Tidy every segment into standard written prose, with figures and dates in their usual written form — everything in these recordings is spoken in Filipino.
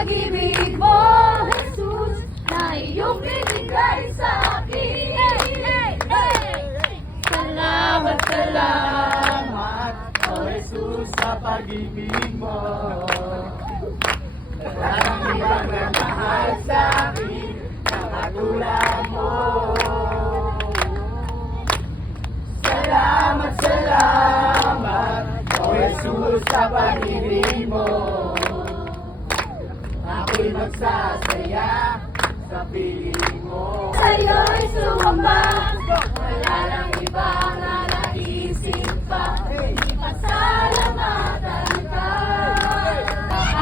pag-ibig mo, Jesus, na iyong binigay sa akin. Salamat, salamat, O Jesus, sa pag-ibig mo. Walang ibang nagmahal sa akin na katulad mo. Salamat, salamat, O Jesus, sa pag-ibig mo. Ako'y magsasaya sa piling mo. Sa'yo'y sumamba, wala lang ibang naisip pa, hindi pasalamatan ka.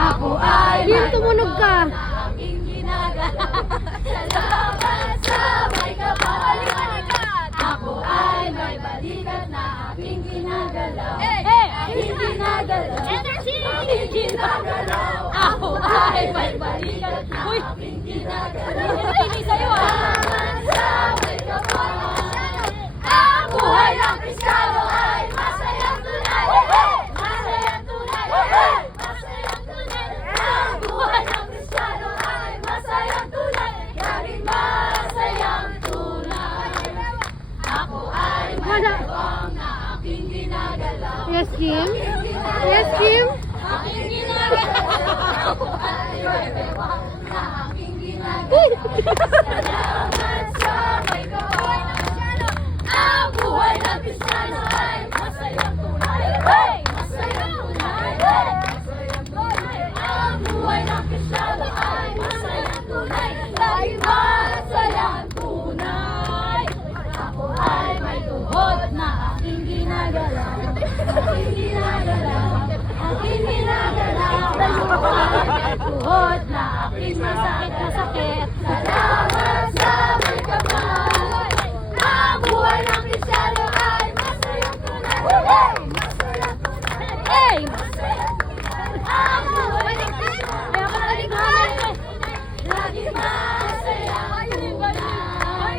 Ako ay Yung tumunog ka. aking ginagawa. Salamat sa may kapalitan. Ako ay may balikat na aking ginagalaw. Aking ginagalaw. Aking ginagalaw. Ako ay may balikat na aking ginagalaw. Salamat sa may kapalitan. Ang buhay ng Kristiyano ay masayang tunay. Masayang tunay. Masayang tunay. Ang buhay ng Kristiyano ay masayang tunay. Laging masayang tunay. Ako ay may bawang na aking ginagalaw. Yes, Jim? Yes, Jim? Aking ginagalaw. Ako ay may bawang na aking ginagalaw. Salamat sa may kapalitan. Ang buhay ng Kristiyano ay masayang tunay. Masayang tunay. Masayang tunay. Ang buhay ng Kristiyano ay masayang tunay. Laging masayang tunay. Ako ay may tuhod na aking ginagalaw. Aking ginagalaw. Aking ginagalaw. Ako ay may tuhod na aking masakit na sakit. Salamat sa may kapal. Ang buhay ng Kristiyano ay masayang tunay. Masayang tunay. Masayang tunay. Ang buhay ng Kristiyano ay masayang tunay. Laging masayang tunay.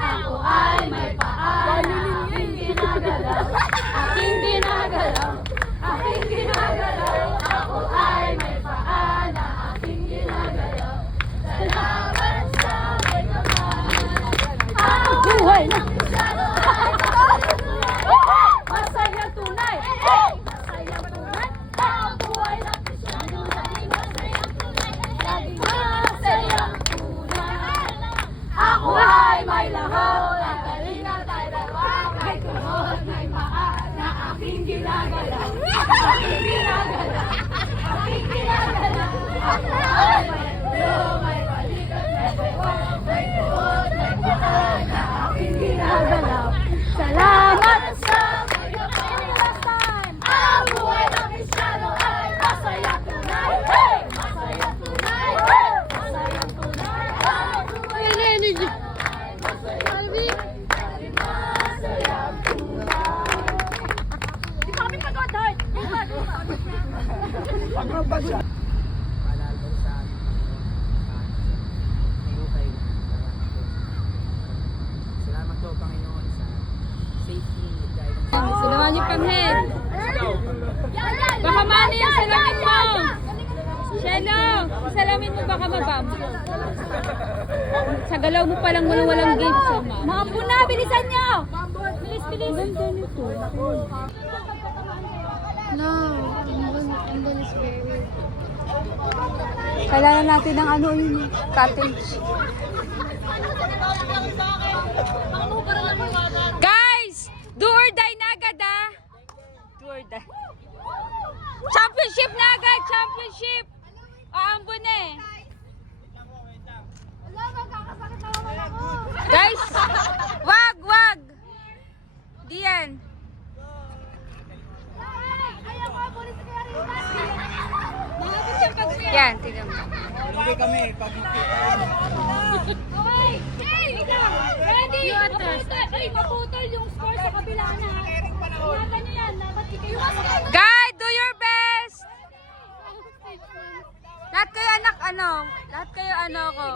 Ako ay may paa na aking ginagalaw. Aking ginagalaw. Aking ginagalaw. Ako ay may paa na aking ginagalaw. Salamat sa may kapal. Ang buhay ng Kristiyano ay masayang tunay. Masayang tunay. Ang buhay ng Kristiyano ay masayang tunay. Laging masayang tunay. Ako ay may lahaw. Ang kalingat ay dalawa. May tuhod, may paa na aking ginagalaw. Aking ginagalaw. Aking ginagalaw. Ako ay may ulo, may balikat, may bawang, may tuhod, may paa na aking ginagalaw. Salamat sa may kapalitan. Ang buhay ng Kristiyano ay masayang tunay. Masayang tunay. Masayang tunay. Ang buhay Ano energy? ay masayang tunay. Laging masayang tunay. Di pa kami nag-godheart. Paalala sa buhay na salamat po, Panginoon, sa safety guidance. Sinawan niyo panghead. Baka mano yung salamin mo. Shelo, salamin mo baka mabam. Sa galaw mo palang walang game sa ma. Mga puna, bilisan nyo! Bilis, bilis! Ganda nito. No, ang ganda is very... Kailangan natin ng ano yun, cottage. Guys! Do or die na agad ah! Do or die. Championship na agad! Championship! Aambon eh! Guys! Wag! Wag! Di yan. Yan, tignan mo. Hindi kami, Ready! Maputol yung score sa kabila na. Ingatan nyo yan. Dapat ikaw yung Guys, do your best! Lahat kayo anak, ano? Lahat kayo ano ko.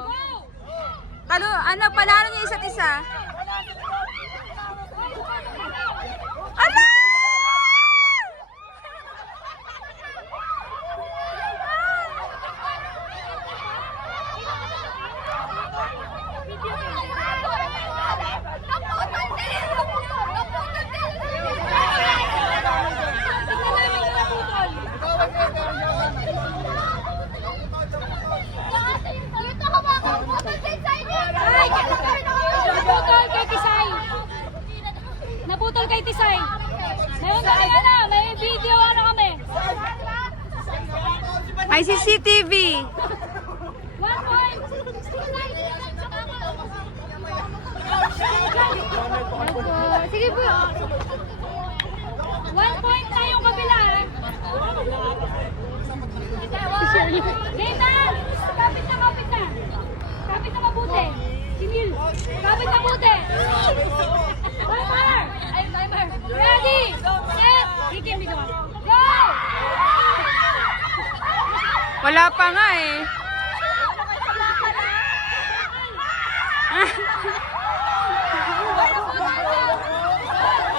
Panalo niyo isa't isa. Ano? Ay, CCTV. 1 point. Sige po. 1 point na yung kabila. Nathan! Kapit na, kapit na. Kapit na mabuti. Simil. Kapit na mabuti. Timer! Ay, timer. Ready! Set! Rikim, dito ka. Go! Wala pa nga eh.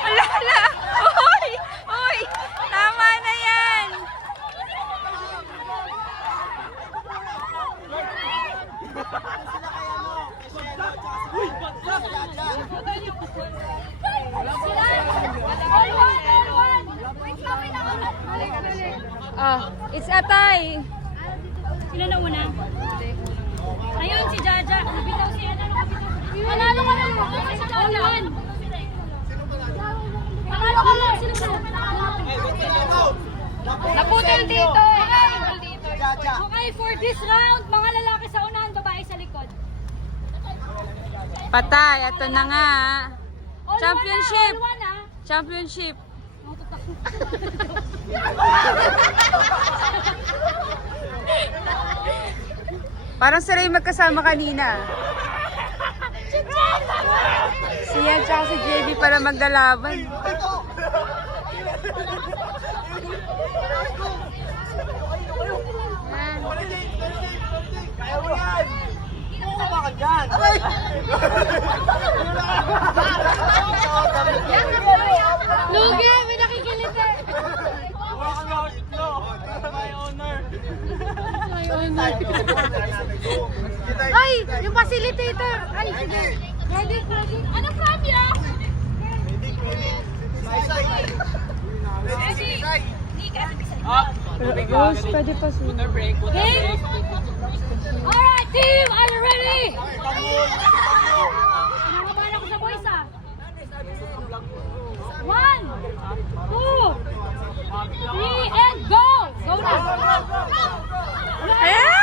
Wala na. Uy! Uy! Tama na yan. It's Atay. Sino na una? Ayun, si Jaja. Bitaw si Ano, kapitaw. Panalo ka na. Si Jaja. Panalo ka na. Sino ka? Naputol dito. Okay, for this round, mga lalaki sa unahan, babae sa likod. Patay. Ito na nga. All Championship. All one, ah. Championship. Parang sila yung magkasama kanina. Siya tsaka si JD para maglalaban. Kaya mo yan! Bumaba ka dyan! Lugi, may nakikilit eh. Ay, yung facilitator. Ay, sige. Ready, ready. Ano from ya? Rose, pwede pa sila. Okay? Alright, team, are you ready? Nangabahan ako sa boys, ah. 1, 2, 3, and go! Go na! Ayan!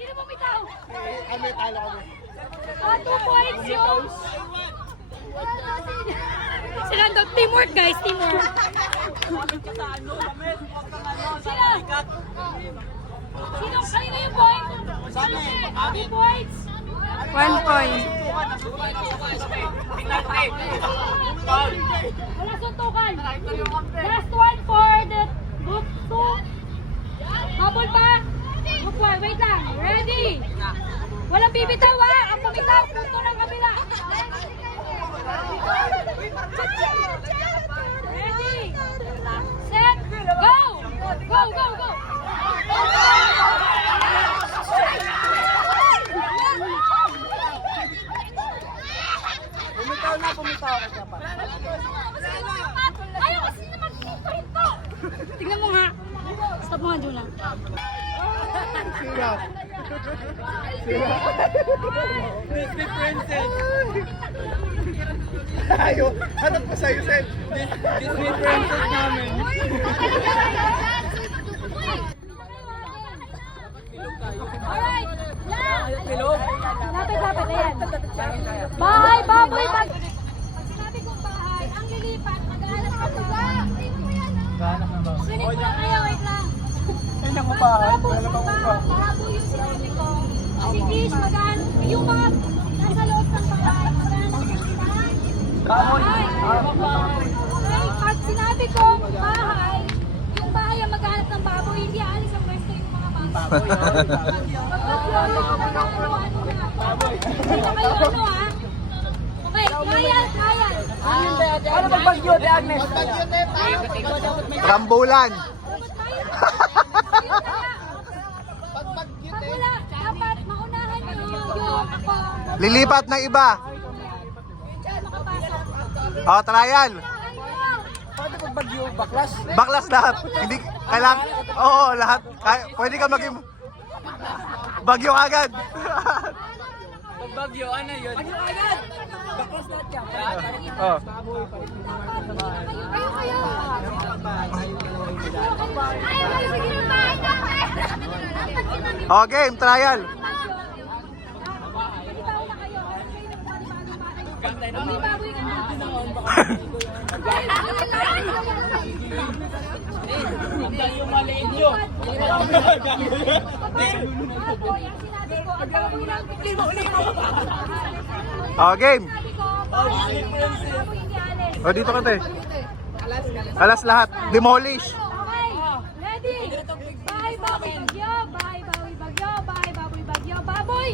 Sino bumitaw? Kami, talo kami. 2 points yung... Sila daw, teamwork guys, teamwork. Sino? Sino? Kanino yung point? Sa amin. 2 points. 1 point. Wala suntukan. Last one for the group 2. Habol pa. Group 1, wait lang. Ready? Walang bibitaw ah. Ang pumitaw, punto ng kabila. Ready? Set. Go! Go, go, go! Bumitaw ka siya pa. Ayaw kasi na maghinto. Tignan mo nga. Stop mo nga, Juna. Sira. Disney princess. Ayaw. Hanap ko sa'yo, Seth. Disney princess namin. Alright. Lapit-lapit. Ayan. Bahay, baboy, Pag sinabi kong bahay, ang lilipat, mag-aalas ka ba? Sunig ko lang kayo, wait lang. Ay, naku ba? Baboy yung sinabi ko. Si Kish, yung mga nasa loob ng bahay, mag-aalas ka bahay. Okay, pag sinabi ko bahay, yung bahay ang maghanap ng baboy, hindi aalis ang pwesto yung mga baboy. Pagpagloyo ko na ano-ano na. Hindi na kayo ano ha? Okay, trial. Ano magbagyo, De Agnes? Rambulan. Pag wala, dapat maunahan nyo yung ako. Lilipat ng iba. Diyan makapasok. Oh, trial. Paano pag bagyo? Baklas? Baklas lahat. Hindi kailangan. Oo, lahat. Pwede ka maging bagyo agad. Pag bagyo, ano yun? Bagyo agad! Oh. Oh, game, trial. Oh, game. Oh, dito ka, te. Kalas lahat. Demolish. Okay, ready? Bahay, baboy, bagyo. Bahay, baboy, bagyo. Bahay, baboy, bagyo. Baboy!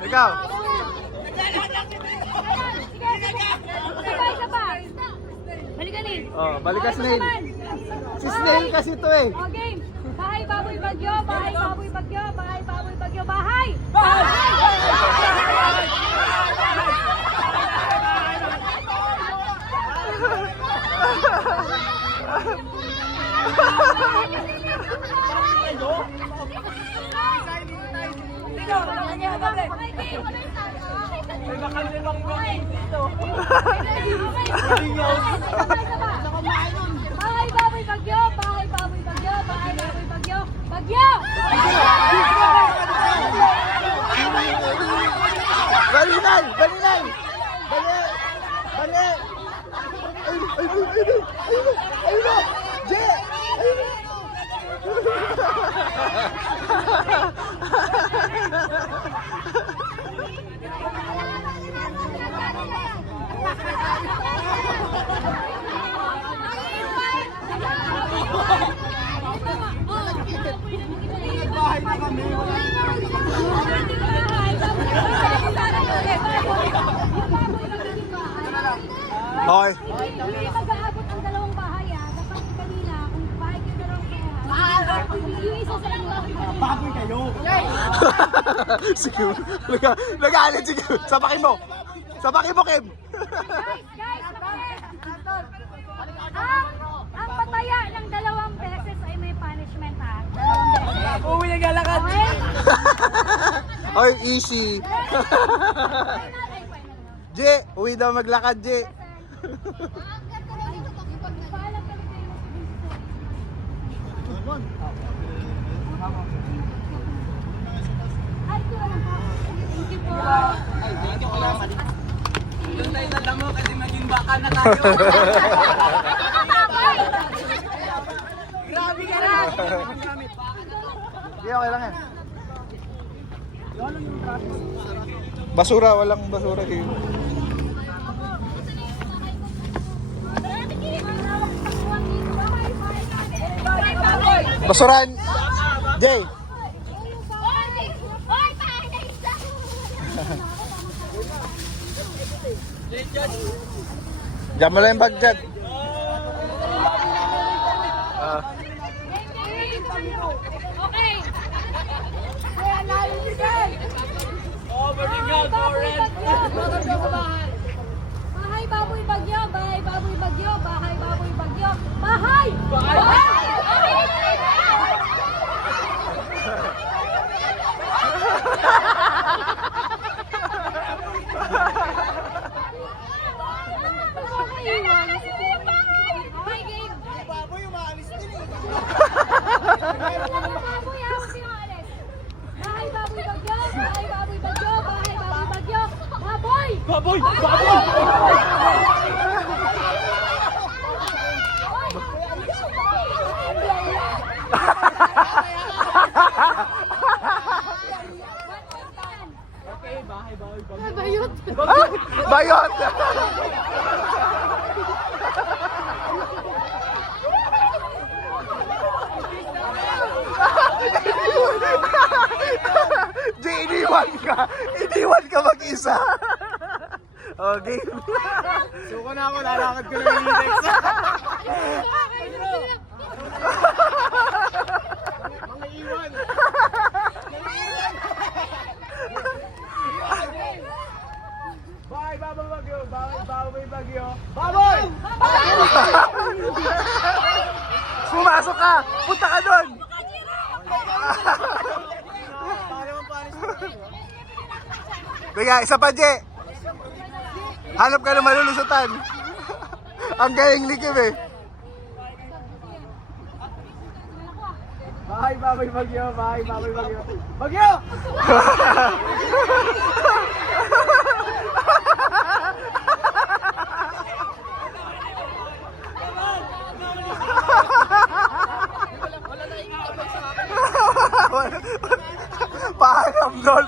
Ikaw. Balikan Oh, balikan snail. naman. Si snail kasi to eh. O, game. Bahay, baboy, bagyo. Bahay, baboy, bagyo. Bahay, baboy, bagyo. Bahay! Bahay! Bahay, baboy, bagyo. Bahay, baboy, bagyo. Bahay, baboy, bagyo. Bagyo! Balinay! Balinay! Bali! Bali! Ayun na! Je! Okay. Hindi mag-aabot ang dalawang bahay dapat kanina kung bahay kayo dalawang bahay. Yung isa sa inyo. Baboy kayo! Sige. Nag-aalit sige. Sapakin mo. Sapakin mo, Kim. Guys, ang pataya ng dalawang beses ay may punishment Dalawang beses. Uwi na galakad! Okay? Oy, easy. Je, uwi daw maglakad, Je. Thank you po. Doon tayo nadamo kasi maging baka na tayo. Grabe ka na! Hindi, okay lang yan. Basura, walang basura dito. Basuran! Jay! Diyan mo lang yung bag dyan. Okay. Bahay, baboy, bagyo. Bahay, baboy, bagyo. Bahay, baboy, bagyo. Bahay! Okay, game. Baboy, umaalis din eh! Bahay, baboy, alis. Bahay, baboy, bagyo. Bahay, baboy, bagyo. Bahay, baboy, bagyo. Baboy! Baboy! Baboy! Bayot! Jay, iniwan ka mag-isa. Okay. Suko na ako, lalakad ko lang yung index. Mga iwan! Bahay, baboy, bagyo! Bahay, baboy, bagyo! Baboy! Pumasok ka! Punta ka doon! Teka, isa pa, Je. Hanap ka ng malulusutan. Ang galing ni Kim eh. Bahay, baboy, bagyo. Bahay, baboy, bagyo. Bagyo! Paalam, Dol.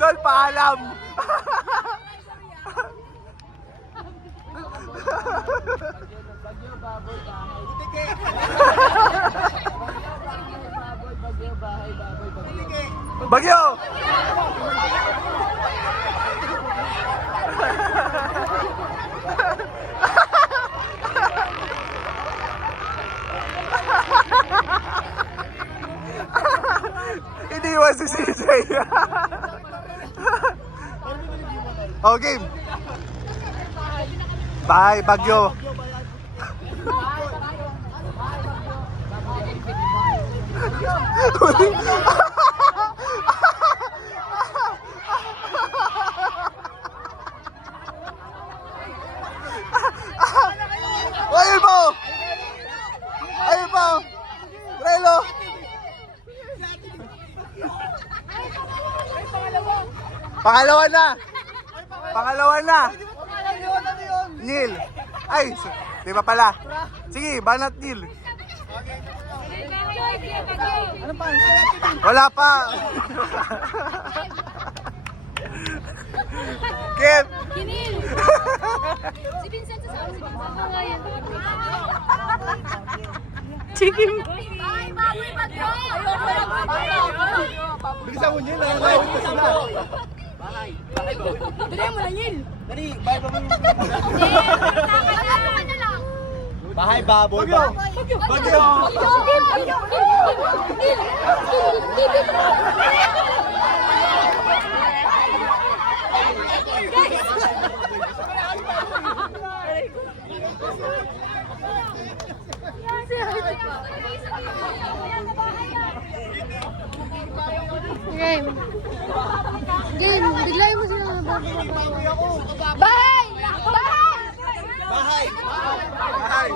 Dol, paalam. Bagyo! Hindi iwan si CJ. Oh, game. Bye, Bagyo. Ayun po! Ayun po! Relo! Pangalawa na! Pangalawa na! Neil! Ay! Di ba pala? Sige, banat Neil. Wala pa! Kim! Kinil! Si Vincent sa sabi. Chicken. Ay, baboy, bagyo! Bilisan mo, Nil. Bilisan mo. Dali mo na, Nil! Dali, bahay, baboy. Ano ka na lang? Bahay, baboy, bagyo. Bagyo! Game. Game. Biglayin mo sila. Bahay! Bahay! Bahay! Bahay!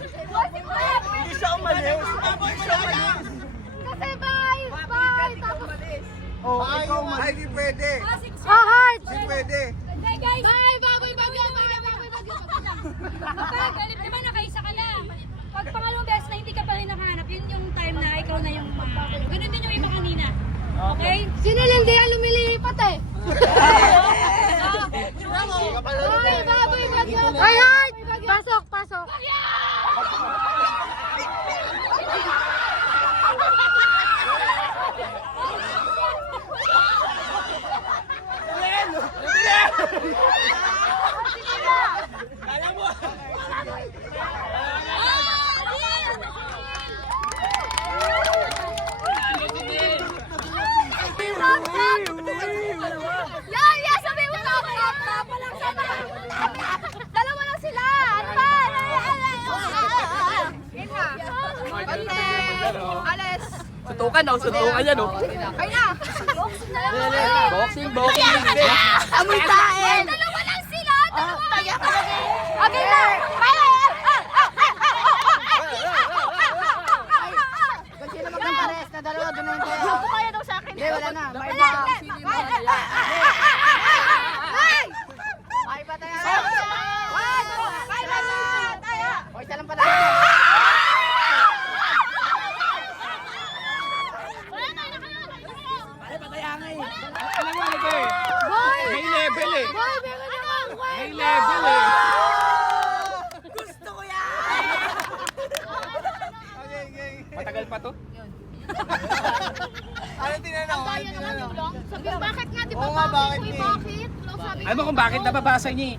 Hindi siya umalis. Kasi bye! Bye! Tapos... Oh, ikaw umalis. Ay, di pwede! Oh, heart! Di pwede! Guys! Bye! Baboy! Bagyo! Baboy! Bagyo! Kapag galit naman, nakaisa ka lang. Pag pangalawang beses na hindi ka pa rin nakahanap, yun yung time na ikaw na yung ganun din yung iba kanina. Okay? Sino lang di yan lumilipat eh? Bye! Baboy! Bagyo! Ay, heart! Pasok! Pasok! Yeah, sabi mo top. Dalawa lang sila. Ano ba? Alis. Sutukan oh, sutukan yan oh. Kaya na. Boxing, boxing. Amoy taen. Dalawa lang sila. Okay na. Kung sino magkapares na dalawa, doon na yung tayo. Kaya daw sa akin. Hindi, wala na. Ay! Ay, pa tayo. Salamat! O, isa lang pala. Boy! May level eh. Boy, meron naman May level eh. Matagal pa to? Ano tinanong? Kaya naman yung long. Sabi, bakit nga? Di ba Oo nga, bakit Uy, eh? bakit? Long sabi. Alam mo kung bakit nababasa niya eh.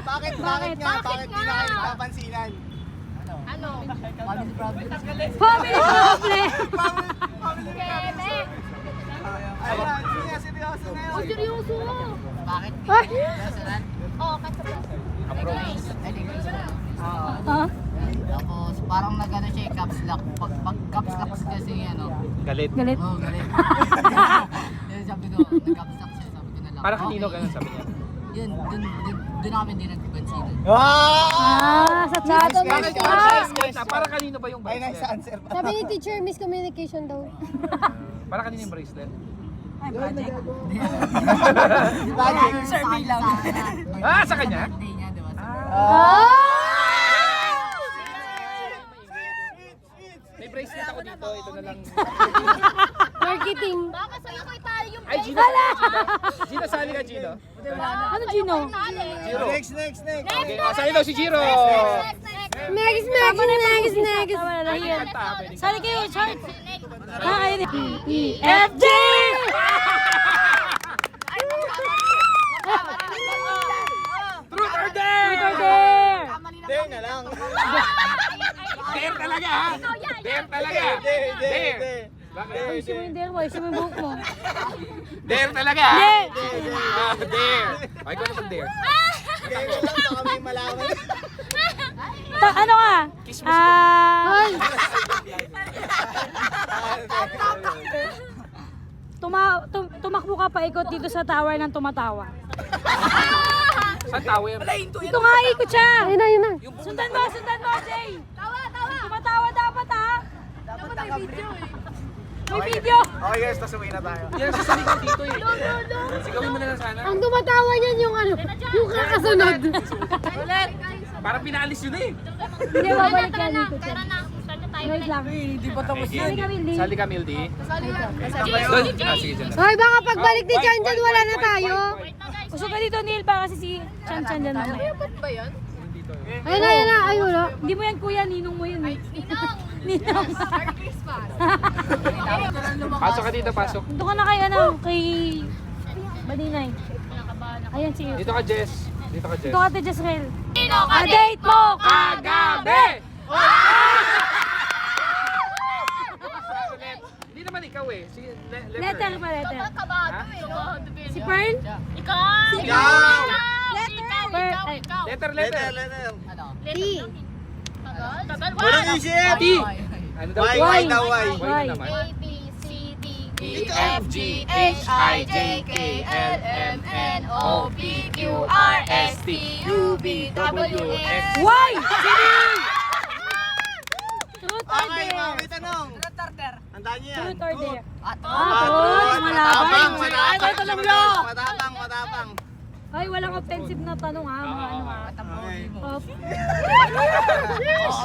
Bakit nga? Bakit Bakit di na nga? kayo napapansinan? Ano? Family problem. Keme. Sige, seryoso na yun. Seryoso. Bakit? Restaurant? Oo, katsa ba? Ha? Tapos parang nag-ano siya yung caps lock. Pag caps lock kasi ano. Galit. Galit. Oo, galit. Yun sabi ko, nag-caps lock siya. Sabi ko na lang. Para kanino okay. ganun sabi niya? Yun, dun kami din nagpansinan. Ah, sa chat. Bakit ka? Ah, Para kanino ba yung Ay, nice bracelet? answer pa. Sabi ni teacher, miscommunication daw. Para kanino yung bracelet? Survey lang. Ah, sa kanya? Birthday niya, di ba? May bracelet ako dito. Ito na lang. Marketing. Baka sa'yo ko itali yung Ay, Gino. Gino, sali ka, Gino. Ano, Gino? Giro. Next. Okay, sali daw si Giro. Next. Tama na lang Pwede yun. kanta, pwede. Sali kayo, chart. Ah, ayun. EFG! Truth or dare? Truth or dare? Dare na lang. Dare talaga, ha? Dare talaga. Dare. Bakit? Ayusin mo yung dare mo, ayusin mo yung buhok mo. Dare talaga, ha? Dare! Ah, dare. Ay, ko na mag-dare. Dare na lang, baka may malaman. Ano ka? Tumakbo ka pa ikot dito sa tower ng tumatawa. Saan tower? Dito nga, ikot siya. Ayun na. Sundan mo, Jay. Tumatawa dapat, ha? Dapat may video, May video. Okay guys, tas uwi na tayo. Yan, sa likod dito eh. Sigawin mo na lang sana. Ang tumatawa niyan yung ano, yung kakasunod. Parang pinaalis yun eh. Hindi, babalik yan, ikot siya. Wait lang. Hindi pa tapos Sali kami, Lee. Sali ka, Mildy. Doon. Ah, sige, dyan. Hoy, baka pagbalik ni Chan Chan, wala na tayo. Usok ka dito, Neil, baka kasi si Chan Chan dyan mamaya. Ayun na, ayun na. Hindi mo yan, kuya, ninong mo yun eh. Ninong. Pasok ka dito, pasok. Doon ka na kay, kay Badinay. Ayan, si Dito ka, Jess. Dito ka, Jess. Dito ka, Ate Jezreel. A-date mo kagabi! Hindi naman ikaw eh. Si Letter pa, letter. Ha? Si Pearl? Ikaw! Pearl, ay, Letter. Ano? T. Walang isip! T. Ano daw? Why daw, why? Why na naman? E, F, G, H, I, J, K, L, M, N, O, P, Q, R, S, T, U, V, W, X. Why? Truth or Okay, dare? may tanong. Handa niyo yan. Truth or dare? Truth. Malaban. Matapang. Ay, walang offensive na tanong ha. Mga ano ha. Okay. Off.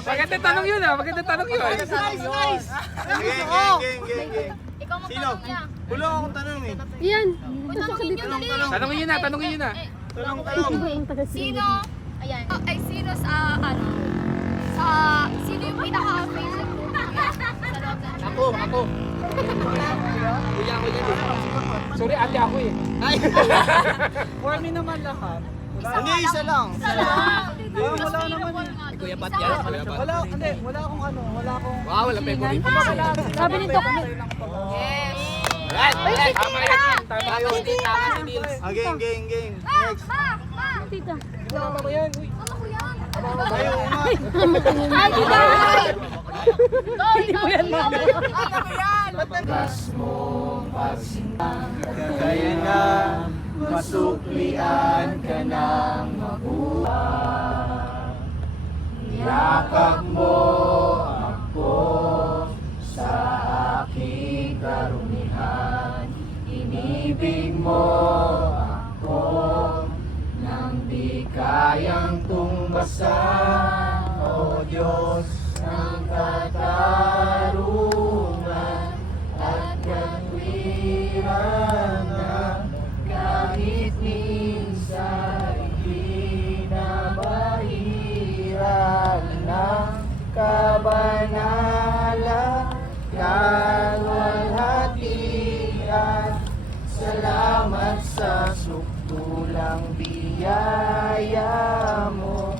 Maganda tanong yun ah. Maganda tanong yun. Nice. Game. Sino? Wala akong tanong eh. Yan. Pasok ka dito. Tanong. Tanongin yun na. Tanong. Sino? Ayan. Ay, sino sino yung pinaka-favorite mo? Ako. Kuya ako yan eh. Sorry, ate ako eh. Hindi, isa lang. Wala naman. Kuya Pat yan. Kuya Pat. Wala akong ano, wala akong... Wow, wala favorite. Sabi nito, Tama yan. Tama yun. Tama si Nils. Game. Next. tita. Tama ko yan. Uy. Tayo, uma. Ay, tita! Hindi mo yan Kaya nga, masuklian ka ng mabuhay. Yakap mo ako sa aking karumihan. Inibig mo ako nang di kayang tumbasan. O Diyos ng katarungan at katwiran na kahit minsan pinabahiran ng kabanalan, kalwalhatian. Salamat sa sukdulang biyaya mo,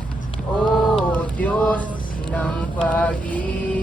O Diyos ng pag-ibig.